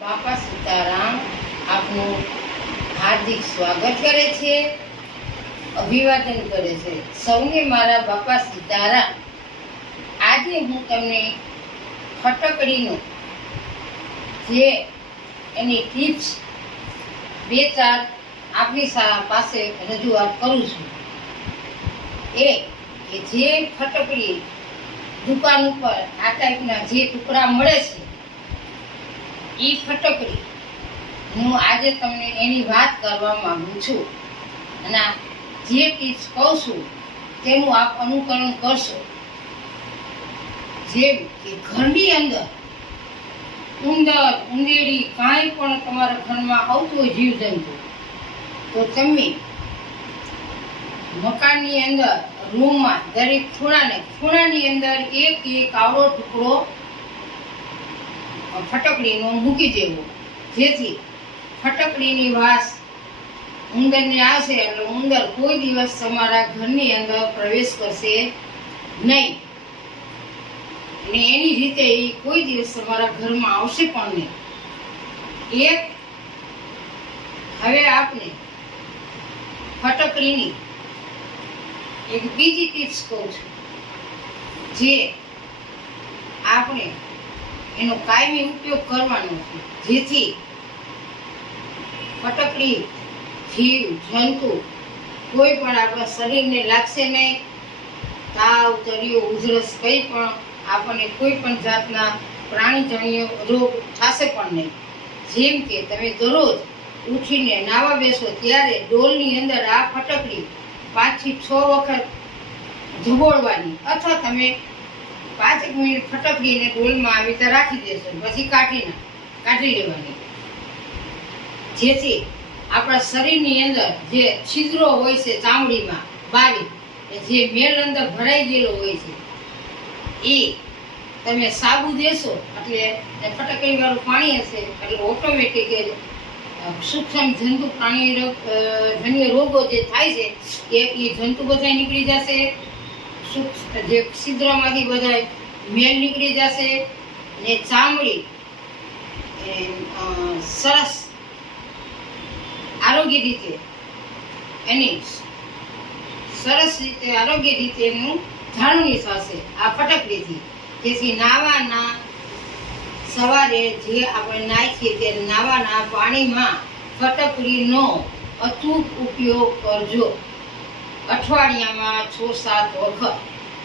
બાપા સીતારામ આપનું હાર્દિક સ્વાગત કરે છે, અભિવાદન કરે છે. સૌને મારા બાપા સીતારામ. આજે હું તમને ફટકડીનો જે એની ટિપ્સ 2-4 આપની પાસે રજૂઆત કરું છું. એ કે જે ફટકડી દુકાન ઉપર આ ટાઈપના જે ટુકડા મળે છે, એ ફટકડી હું આજે તમને એની વાત કરવા માંગુ છું. અને જે ટિપ્સ કહું છું તેનું આપ અનુકરણ કરશો. જેમ કે ઘરની અંદર ઉંદર ઉંદેડી કાંઈ પણ તમારા ઘરમાં આવતું હોય જીવજંતુ, તો તમે મકાનની અંદર રૂમમાં દરેક ખૂણાની અંદર એક આવડો ટુકડો ફટકડીનો મૂકી દેવો, જેથી ફટકડીની વાસ ઉંદરને આવશે એટલે ઉંદર કોઈ દિવસ તમારા ઘરની અંદર પ્રવેશ કરશે નહીં, અને એની રીતે એ કોઈ દિવસ તમારા ઘરમાં આવશે પણ નહીં. હવે આપણે ફટકડીની એક બીજી ટિપ્સ કહું છું, જે આપણે એનો કાયમી ઉપયોગ કરવાનો છે, જેથી ફટકડી જીવ જંતુ કોઈ પણ આપણા શરીરને લાગશે નહીં. તાવ તળિયો ઉધરસ કંઈ પણ આપણને કોઈ પણ જાતના પ્રાણીજન્ય રોગ થશે પણ નહીં. જેમ કે તમે દરરોજ ઉઠીને નાવા બેસો ત્યારે ડોલની અંદર આ ફટકડી 5 થી 6 વખત ધબોળવાની, અથવા તમે 5 મિનિટ ફટકડીને ડોલમાં આવી રીતે રાખી દેશો, પછી કાઢી લેવાની, જેથી આપણા શરીરની અંદર જે છિદ્રો હોય છે ચામડીમાં બારી, જે મેલ અંદર ભરાઈ ગયેલો હોય છે, એ તમે સાબુ દેશો એટલે ફટકડી વાળું પાણી હશે એટલે ઓટોમેટિક સૂક્ષ્મ જંતુ પ્રાણી રોગો જે થાય છે એ જંતુ બધા નીકળી જશે. જે છિદ્રમાંથી બધા મેલ નીકળી જશે ને ચામડી સરસ આરોગ્ય રીતે એનું જાળવણી થશે આ ફટકડીથી. જેથી નાવાના સવારે જે આપણે નાખીએ તે નાવાના પાણીમાં ફટકડીનો અચૂક ઉપયોગ કરજો, અઠવાડિયામાં 6-7 વખત,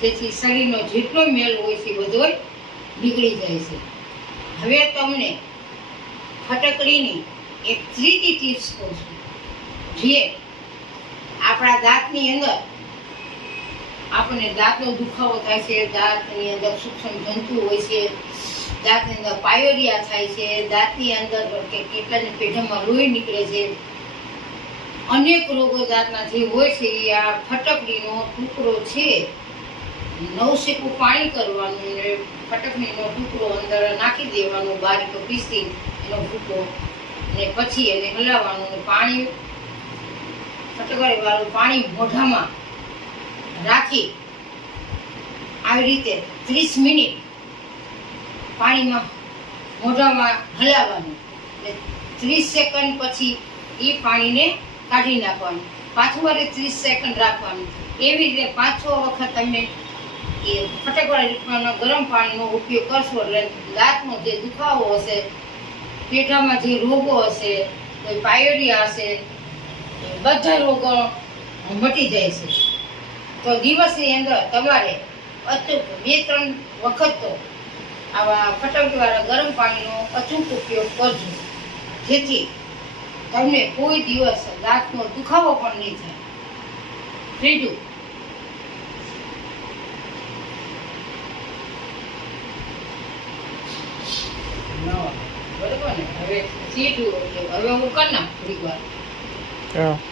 જેથી શરીરનો જેટલો મેલ હોય છે બધો નીકળી જાય છે. હવે તમને ફટકડીની એક ત્રીજી ટિપ્સ કહું છું, જે આપણા દાંતની અંદર આપણને દાંતનો દુખાવો થાય છે, દાંતની અંદર સૂક્ષ્મ જંતુ હોય છે, દાંતની અંદર પાયોરિયા થાય છે, દાંતની અંદર કેટલાની પેઢામાં લોહી નીકળે છે, અનેક રોગો દાંતના જે હોય છે એ આ ફટકડીનો ટુકડો છે, નવશેકું પાણી કરવાનું અને ફટકડીનો ટુકડો અંદર નાખી દેવાનો, બારીક પીસી એનો ટુકડો, ને પછી એને હલાવવાનું, પાણી ફટકડી વાળું પાણી મોઢામાં રાખી આવી રીતે 30 મિનિટ પાણીમાં મોઢામાં હલાવવાનું, 30 સેકન્ડ પછી એ પાણીને કાઢી નાખવાનું, પાછું વારે 30 સેકન્ડ રાખવાનું. એવી રીતે 5-6 વખત તમે એ ફટકવાળા ગરમ પાણીનો ઉપયોગ કરશો એટલે દાંતનો જે દુખાવો હશે, પેઢામાં જે રોગો હશે, કોઈ પાયોરિયા હશે, બધા રોગો મટી જાય છે. તો દિવસની અંદર તમારે અચૂક 2-3 વખત તો આવા ફટકડીવાળા ગરમ પાણીનો અચૂક ઉપયોગ કરજો, જેથી તમને કોઈ દિવસ દાંતનો દુખાવો પણ નહીં થાય. ત્રીજું, બરોબર ને? હવે હું કરી નાખ થોડીક વાર.